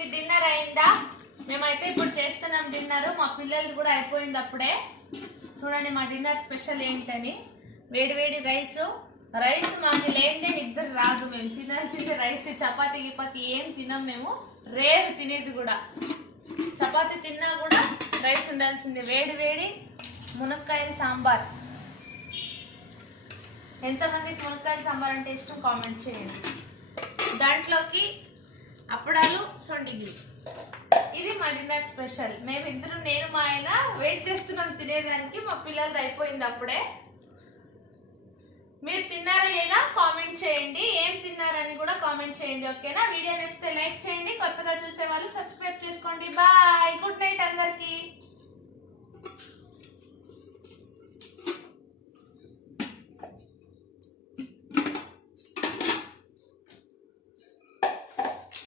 మీ dinner అయిందా? మేమైతే ఇప్పుడు చేస్తున్నాం డిన్నర్. మా పిల్లలు కూడా అయిపోయింది అప్పుడే. చూడండి మా డిన్నర్ స్పెషల్ ఏంటని. వేడి వేడి రైస్ మాకు లేనిదే నిద్ర రాదు. మేము తినాల్సిందే రైస్. చపాతీ గిపాతి ఏం తినాం మేము. రేరు తినేది కూడా. చపాతీ తిన్నా కూడా రైస్ ఉండాల్సిందే. వేడి వేడి మునక్కాయల సాంబార్. ఎంతమందికి మునక్కాయల సాంబార్ అంటే ఇష్టం కామెంట్ చేయండి. దాంట్లోకి అప్పడాలు, సొండిగిలు. ఇది మా డిన్నర్ స్పెషల్. మేమిద్దరు, నేను మా ఆయన వెయిట్ చేస్తున్నాం తినేదానికి. మా పిల్లలది అయిపోయింది అప్పుడే. మీరు తిన్నారా లేదా కామెంట్ చేయండి. ఏం తిన్నారని కూడా కామెంట్ చేయండి. ఓకేనా? వీడియో నచ్చితే లైక్ చేయండి. కొత్తగా చూసే వాళ్ళు సబ్స్క్రైబ్ చేసుకోండి. బాయ్. గుడ్ నైట్ అందరికి.